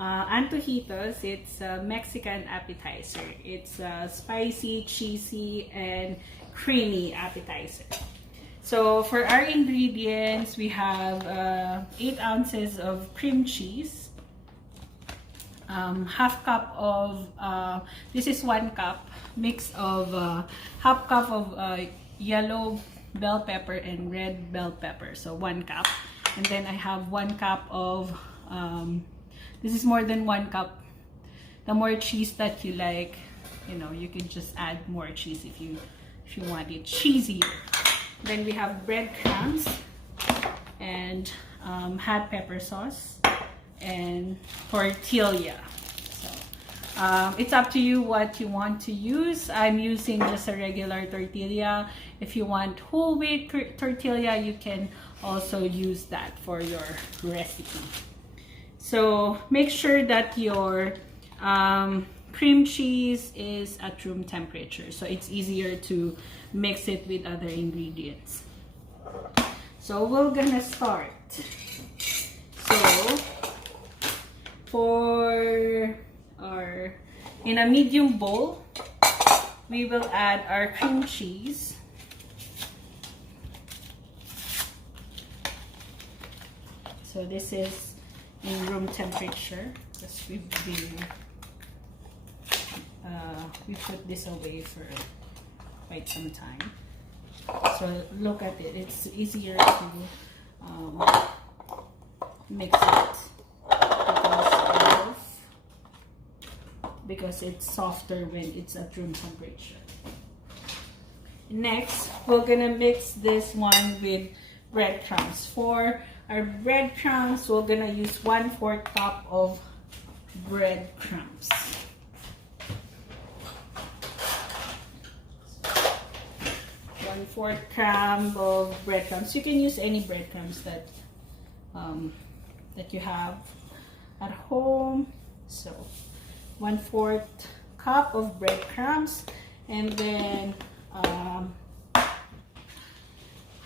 Antojitos. It's a Mexican appetizer. It's a spicy, cheesy, and creamy appetizer. So for our ingredients, we have 8 ounces of cream cheese, half cup of, this is 1 cup, mix of half cup of yellow bell pepper and red bell pepper, so 1 cup. And then I have 1 cup of, this is more than 1 cup. The more cheese that you like, you know, you can just add more cheese if you want it cheesier. Then we have breadcrumbs and hot pepper sauce and tortilla. So it's up to you what you want to use. I'm using just a regular tortilla. If you want whole wheat tortilla, you can also use that for your recipe. So make sure that your cream cheese is at room temperature, so it's easier to mix it with other ingredients. So we're gonna start. So for our, in a medium bowl, we will add our cream cheese. So this is in room temperature because we put this away for quite some time. So look at it, it's easier to mix it because it's softer when it's at room temperature. Next, we're gonna mix this one with breadcrumbs. For our breadcrumbs, we're gonna use 1/4 cup of breadcrumbs. 1/4 crumb of breadcrumbs. You can use any breadcrumbs that that you have at home. So 1/4 cup of breadcrumbs, and then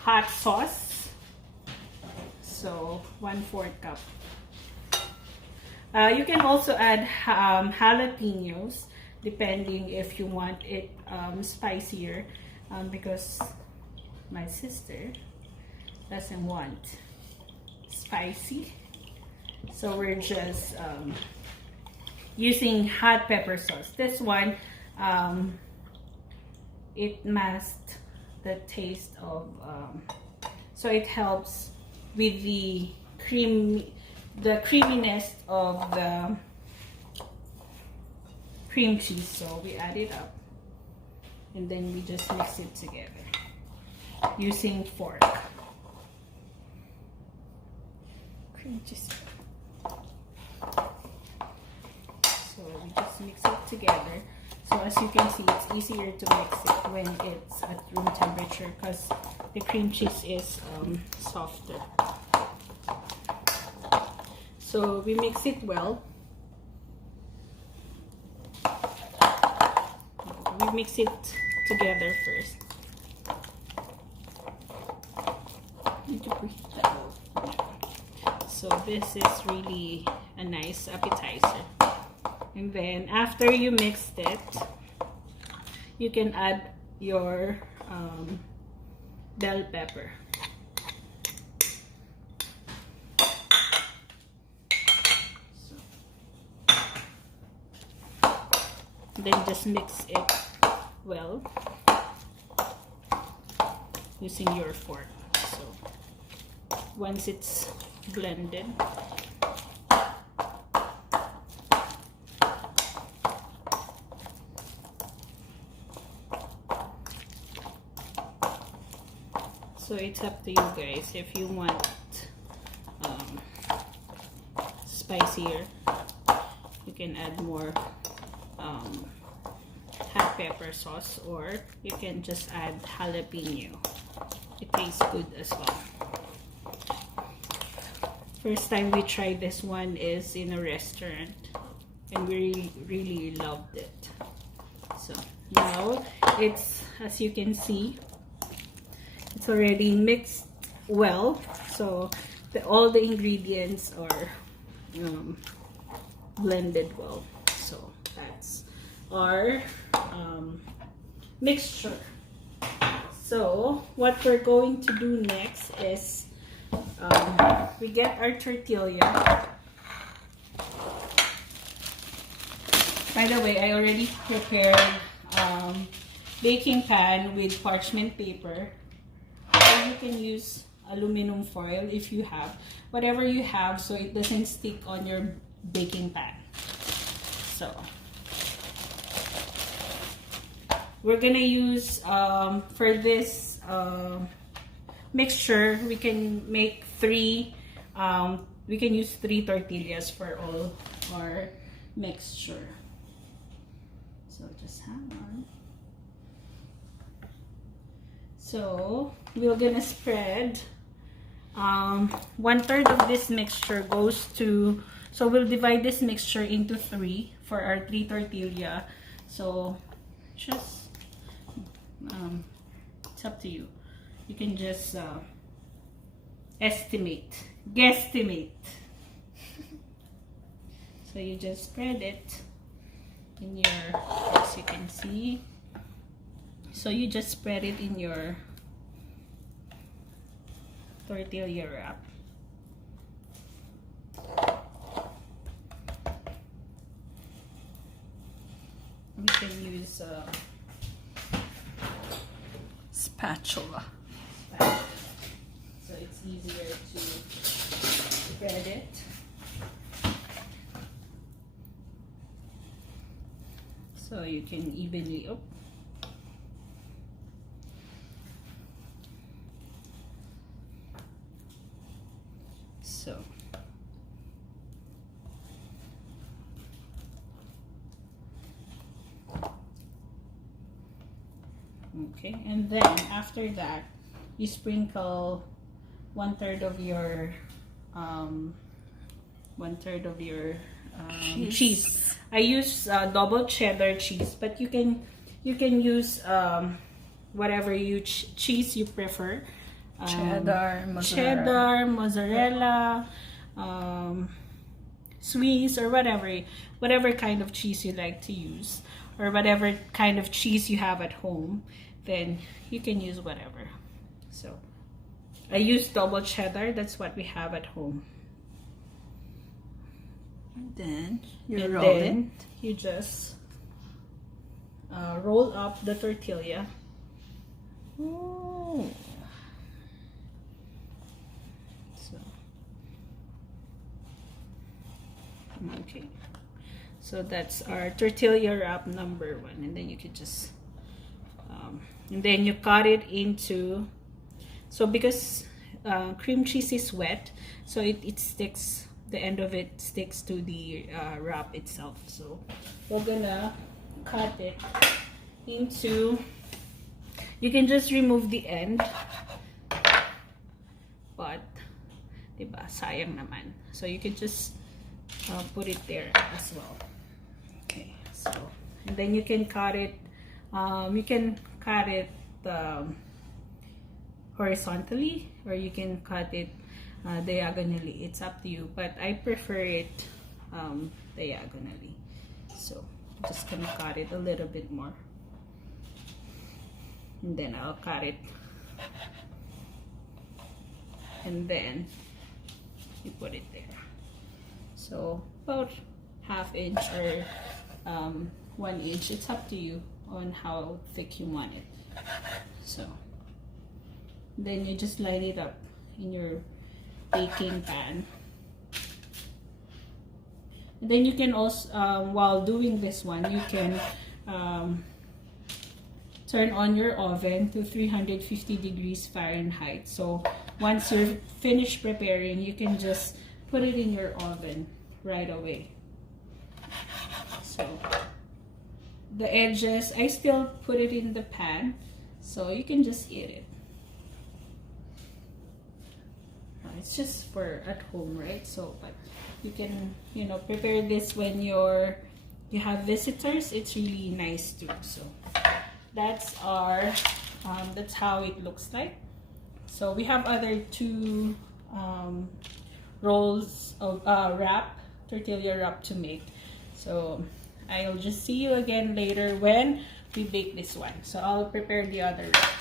hot sauce. So 1/4 cup. You can also add jalapenos, depending if you want it spicier. Because my sister doesn't want spicy, so we're just using hot pepper sauce. This one, it masked the taste of, so it helps with the creaminess of the cream cheese. So we add it up, and then we just mix it together using fork. Cream cheese. So we just mix it together. So as you can see, it's easier to mix it when it's at room temperature because the cream cheese is softer. So we mix it well. We mix it together first. So this is really a nice appetizer. And then after you mixed it, you can add your bell pepper. Then just mix it well using your fork. So once it's blended, so it's up to you guys. If you want spicier, you can add more hot pepper sauce, or you can just add jalapeno. It tastes good as well. First time we tried this one is in a restaurant, and we really loved it. So now it's, as you can see, it's already mixed well. So all the ingredients are blended well. So that's our mixture. So what we're going to do next is we get our tortilla. By the way, I already prepared baking pan with parchment paper. Or you can use aluminum foil if you have. Whatever you have so it doesn't stick on your baking pan. So we're gonna use for this mixture, we can make we can use 3 tortillas for all our mixture. So just hang on. So we're gonna spread 1/3 of this mixture goes to, so we'll divide this mixture into 3 for our 3 tortilla. So just it's up to you. You can just guesstimate. So you just spread it in your, as you can see. So you just spread it in your tortilla wrap. We can use spatula. So it's easier to spread it. So you can evenly so okay, and then after that you sprinkle 1/3 of your cheese. I use double cheddar cheese, but you can use whatever cheese you prefer. Cheddar, mozzarella, Swiss, or whatever kind of cheese you like to use, or whatever kind of cheese you have at home, then you can use whatever. So I use double cheddar, that's what we have at home. Then you just roll up the tortilla. Ooh. So okay, so that's our tortilla wrap number 1, and then you can just and then you cut it into, so because cream cheese is wet, so it sticks, the end of it sticks to the wrap itself. So we're gonna cut it into, you can just remove the end, but diba, sayang naman, so you can just put it there as well. Okay, so and then you can cut it horizontally, or you can cut it diagonally. It's up to you, but I prefer it diagonally. So I'm just gonna cut it a little bit more, and then I'll cut it, and then you put it there. So about 1/2 inch or 1 inch, it's up to you on how thick you want it. So then you just line it up in your baking pan, and then you can also while doing this one, you can turn on your oven to 350 degrees Fahrenheit. So once you're finished preparing, you can just put it in your oven right away. So the edges, I still put it in the pan, so you can just eat it. It's just for at home, right? So but you can, you know, prepare this when you have visitors. It's really nice too. So that's our that's how it looks like. So we have other 2 rolls of wrap tortilla wrap to make. So I'll just see you again later when we bake this one. So I'll prepare the other wrap.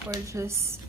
For just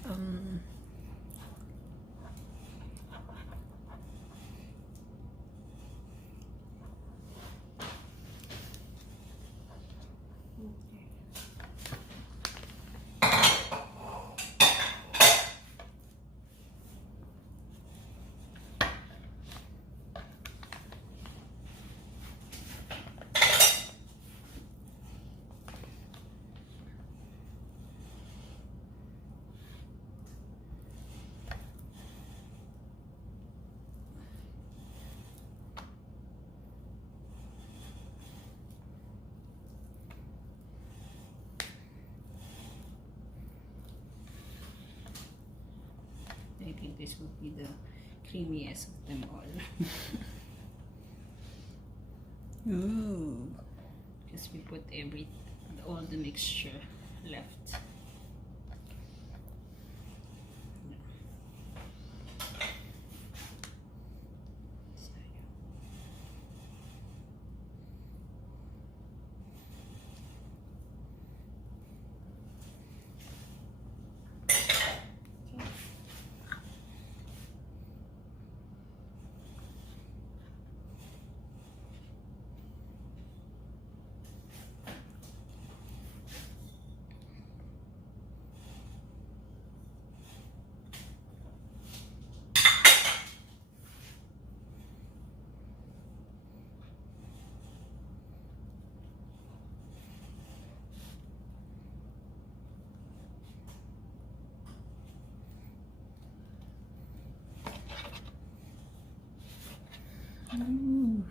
I think this will be the creamiest of them all. ooh. Because we put all the mixture left. Ooh.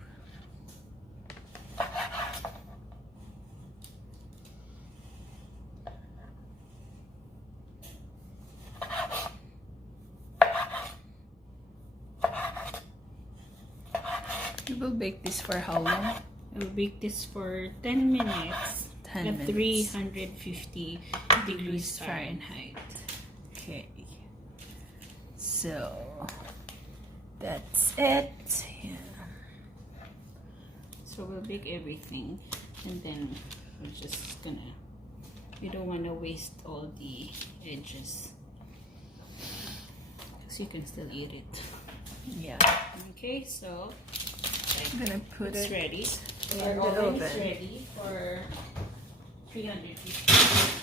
You will bake this for how long? I'll bake this for 10 minutes 10 at minutes. 350 degrees Fahrenheit. Okay. So that's it. Yeah. So we'll bake everything and then we're just gonna, we don't want to waste all the edges because you can still eat it. Yeah. Okay, so I'm gonna put it's it ready. in the Our oven is oven. ready for 350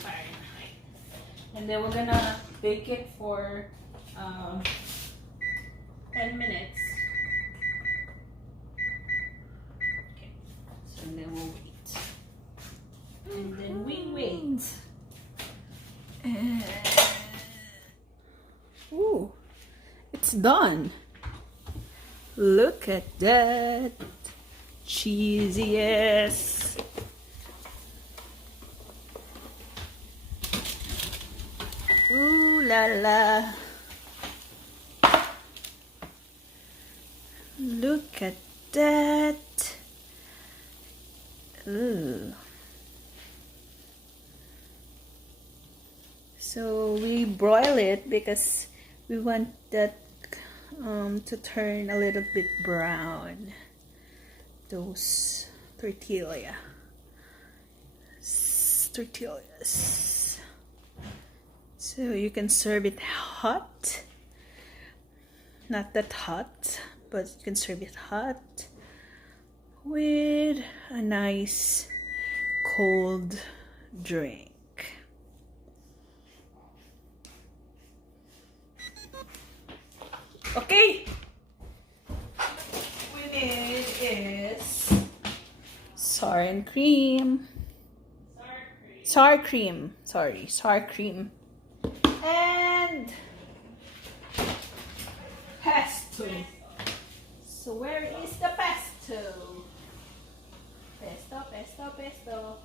Fahrenheit. And then we're gonna bake it for 10 minutes. Okay, so then we'll wait. And then we wait. And ooh, it's done. Look at that. Cheesy, yes. Ooh la la. Look at that. Ooh. So we broil it because we want that to turn a little bit brown. Those tortillas. So you can serve it hot. Not that hot, but you can serve it hot with a nice cold drink. Okay, we need is sour cream. Sour cream. Sorry, sour cream. And pesto. So where is the pesto? Pesto.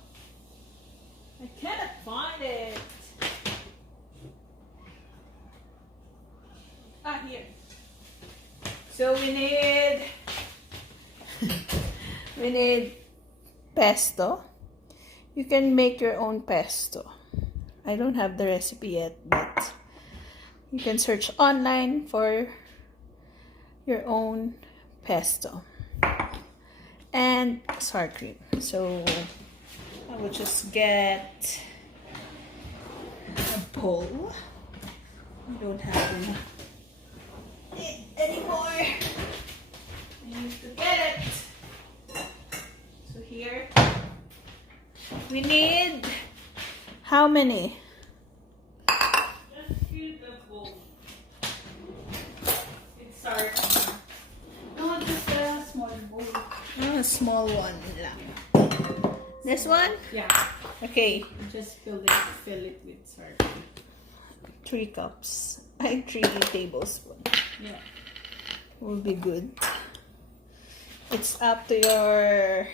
I cannot find it. Ah, here. So we need pesto. You can make your own pesto. I don't have the recipe yet, but you can search online for your own pesto, and sour cream. So I will just get a bowl. I don't have it anymore. I need to get it. So here we need how many? Just fill the bowl. It's sour cream. No, just a small bowl. Oh, a small one lang. This one? Yeah. Okay. Just fill it with sour cream. 3 cups. 3 tablespoons. Yeah. Will be good. It's up to your,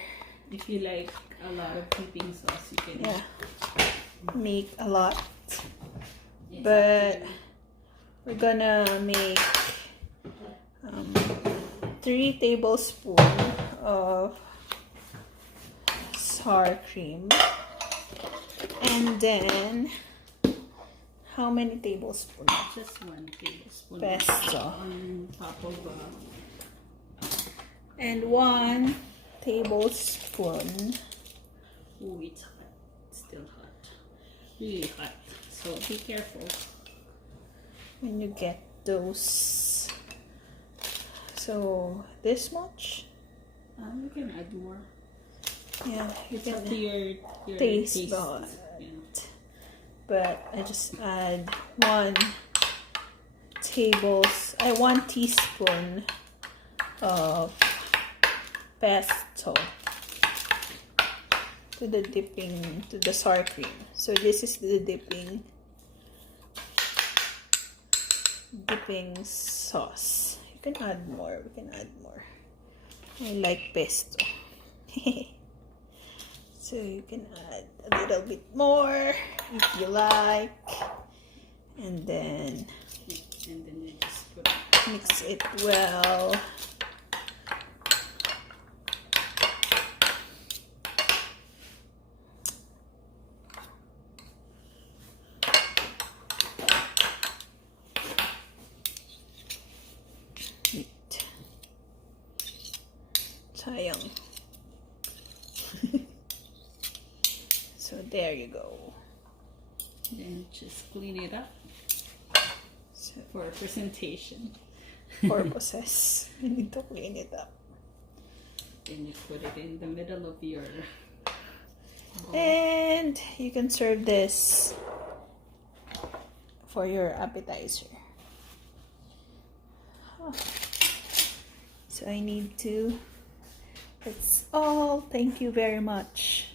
If you like a lot of dipping sauce, you can make a lot. It's But up to you. we're gonna make 3 tablespoons of sour cream. And then how many tablespoons? Just 1 tablespoon Pesto. on top of And 1 tablespoon oh, it's hot. It's still hot. Really hot. So be careful. when you get those. So this much? You can add more. Yeah, you It's up to can your taste taste. bud. Yeah. But I just add 1 teaspoon of pesto to the sour cream. So this is the dipping sauce. You can add more. We can add more. I like pesto. So you can add a little bit more if you like. And then You just put mix it well. Sayang. So there you go. then just clean it up So for presentation. purposes, you need to clean it up. Then you put it in the middle of your bowl. And you can serve this for your appetizer. Oh. So I need to. That's all. Thank you very much.